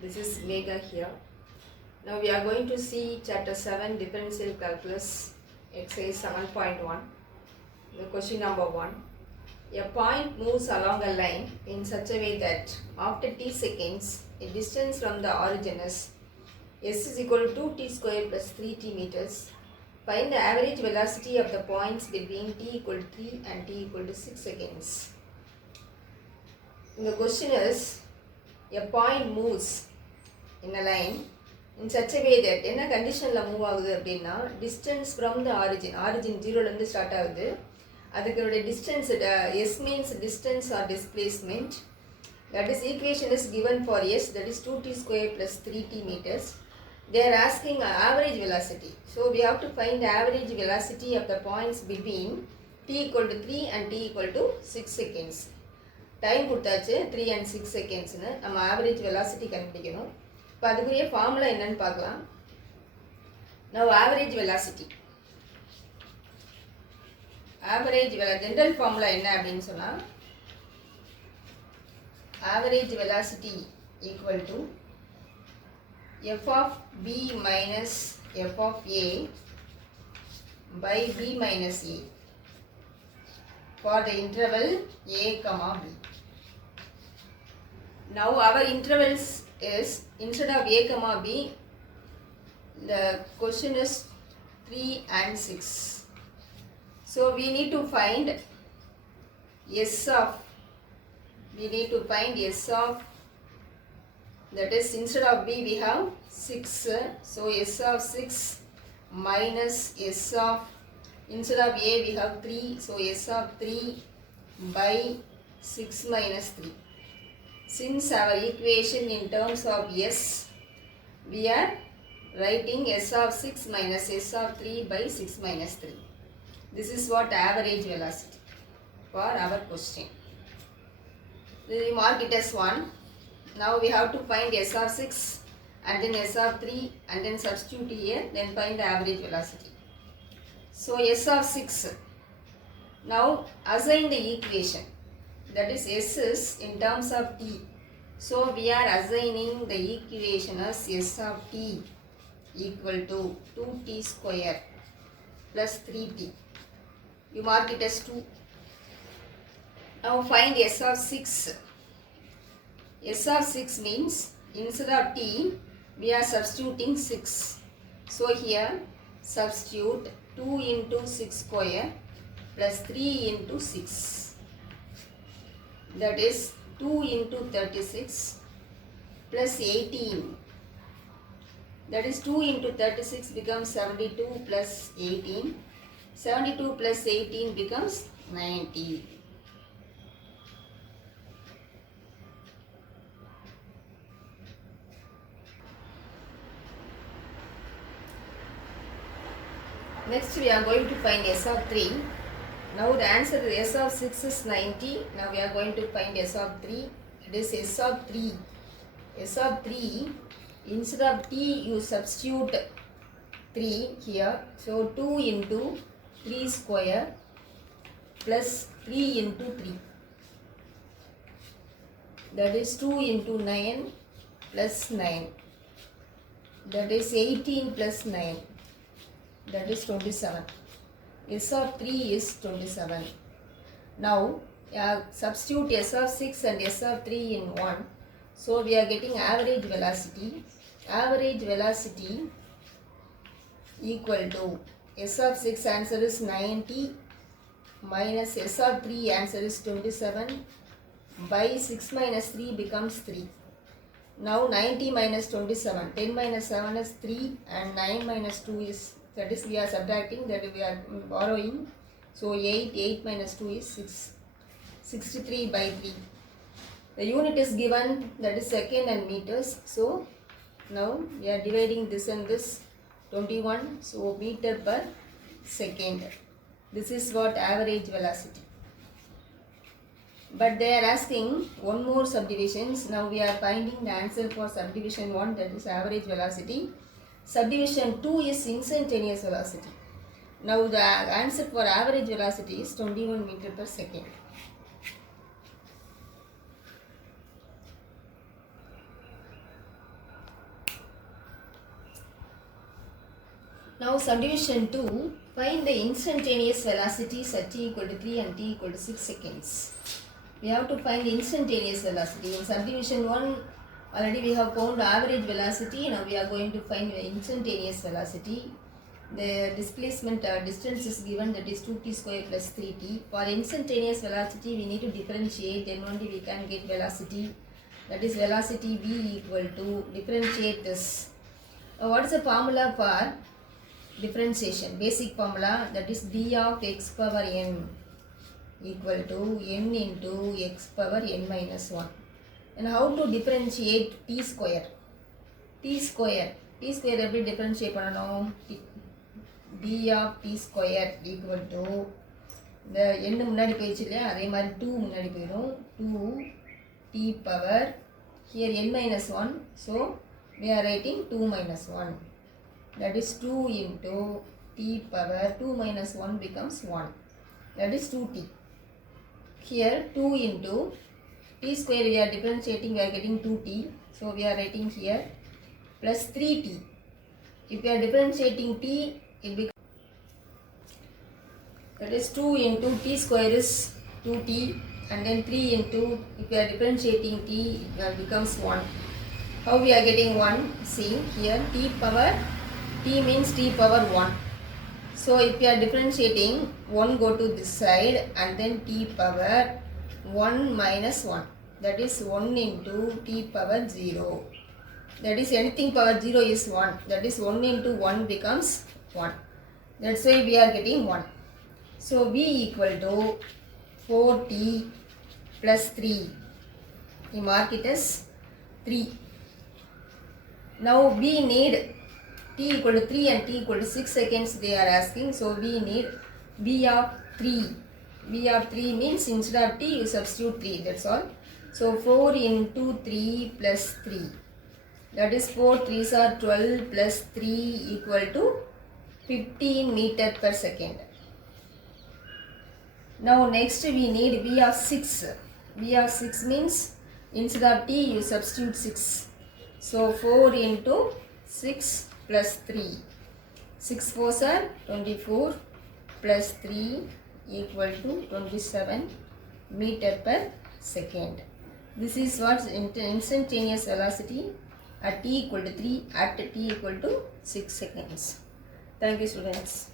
This is Megha here. Now we are going to see chapter 7 differential calculus exercise 7.1. The question number 1. A point moves along a line in such a way that after t seconds a distance from the origin is s is equal to 2t square plus 3t meters. Find the average velocity of the points between t equal to 3 and t equal to 6 seconds. The question is, a point moves in a line in such a way that என்ன கண்டிஷனில் move ஆகுது அப்படின்னா distance from the origin 0லேருந்து start ஆகுது. அதுக்கு distance s means distance or displacement. That is equation is given for s, that is 2t square plus 3t meters. They are asking average velocity. So we have to find the average velocity of the points between t equal to 3 and t equal to 6 seconds. Time கொடுத்தாச்சு 3 and 6 செகண்ட்ஸ்னு நம்ம average velocity கண்டுபிடிக்கணும். இப்போ அதுக்குரிய formula என்னன்னு பார்க்கலாம். Now average velocity general formula என்ன அப்படின்னு சொன்னால் average velocity equal to F of B minus F of A by B minus A for the interval a comma b. Now our intervals is, instead of a comma b, the question is 3 and 6. So we need to find s of, that is instead of b we have 6. So s of 6 minus s of, instead of a we have 3, so s of 3 by 6 minus 3. Since our equation in terms of s, we are writing s of 6 minus s of 3 by 6 minus 3. This is what average velocity for our question. We mark it as 1. Now we have to find s of 6 and then s of 3 and then substitute here, then find the average velocity. So s of 6. Now assign the equation, that is s is in terms of t. So we are assigning the equation as s of t equal to 2t square plus 3t. You mark it as 2. Now find s of 6. S of 6 means instead of t we are substituting 6. So here substitute 2 into 6 square plus 3 into 6. That is 2 into 36 plus 18. That is 2 into 36 becomes 72 plus 18. 72 plus 18 becomes 90. Next we are going to find s of 3. Now the answer to s of 6 is 90. Now we are going to find s of 3. It is s of 3. S of 3, instead of t you substitute 3 here. So 2 into 3 square plus 3 into 3. That is 2 into 9 plus 9. That is 18 plus 9. That is 27. S of 3 is 27. Now substitute s of 6 and s of 3 in 1. So we are getting average velocity. Average velocity equal to s of 6 answer is 90 minus s of 3 answer is 27 by 6 minus 3 becomes 3. Now 90 minus 27. 10 minus 7 is 3 and 9 minus 2 is, that is we are subtracting, that we are borrowing. So 8 minus 2 is 6. 63 by 3. The unit is given, that is second and meters. So now we are dividing this and this, 21. So meter per second. This is what average velocity. But they are asking one more subdivisions. Now we are finding the answer for subdivision 1, that is average velocity. Subdivision 2 is instantaneous velocity. Now the answer for average velocity is 21 meter per second. Now subdivision 2, find the instantaneous velocities at t equal to 3 and t equal to 6 seconds. We have to find the instantaneous velocity. In subdivision 1, already we have found average velocity. Now we are going to find the instantaneous velocity. The displacement distance is given, that is 2t square plus 3t. For instantaneous velocity, we need to differentiate, then only we can get velocity. That is velocity v equal to, differentiate this. Now what is the formula for differentiation? Basic formula, that is d of x power n equal to n into x power n minus 1. And how to differentiate t square? T square எப்படி differentiate பண்ணணும்? d of t square equal to, இந்த n முன்னாடி போயிடுச்சு இல்லையா, அதே மாதிரி 2 முன்னாடி போயிடும், 2t power, here n minus 1, so we are writing 2 minus 1, that is 2 into t power, 2 minus 1 becomes 1, that is 2t. Here 2 into t square we are differentiating, we are getting 2t, so we are writing here plus 3t. If we are differentiating t, it becomes, that is 2 into t square is 2t, and then 3 into, if we are differentiating t, it becomes 1. How we are getting 1? See here, t power, t means t power 1. So if we are differentiating, 1 go to this side, and then t power 1 minus 1, that is 1 into t power 0. That is anything power 0 is 1, that is 1 into 1 becomes 1. That's why we are getting 1. So v equal to 4t plus 3. We mark it as 3. Now we need t equal to 3 and t equal to 6 seconds they are asking. So we need v of 3. V of 3 means instead of t you substitute 3, that's all. So 4 into 3 plus 3. That is 4 3s are 12 plus 3 equal to 15 meter per second. Now next we need v of 6. V of 6 means instead of t you substitute 6. So 4 into 6 plus 3. 6 4s are 24 plus 3 equal to 27 meter per second. This is what's instantaneous velocity at t equal to 3 at t equal to 6 seconds. Thank you students.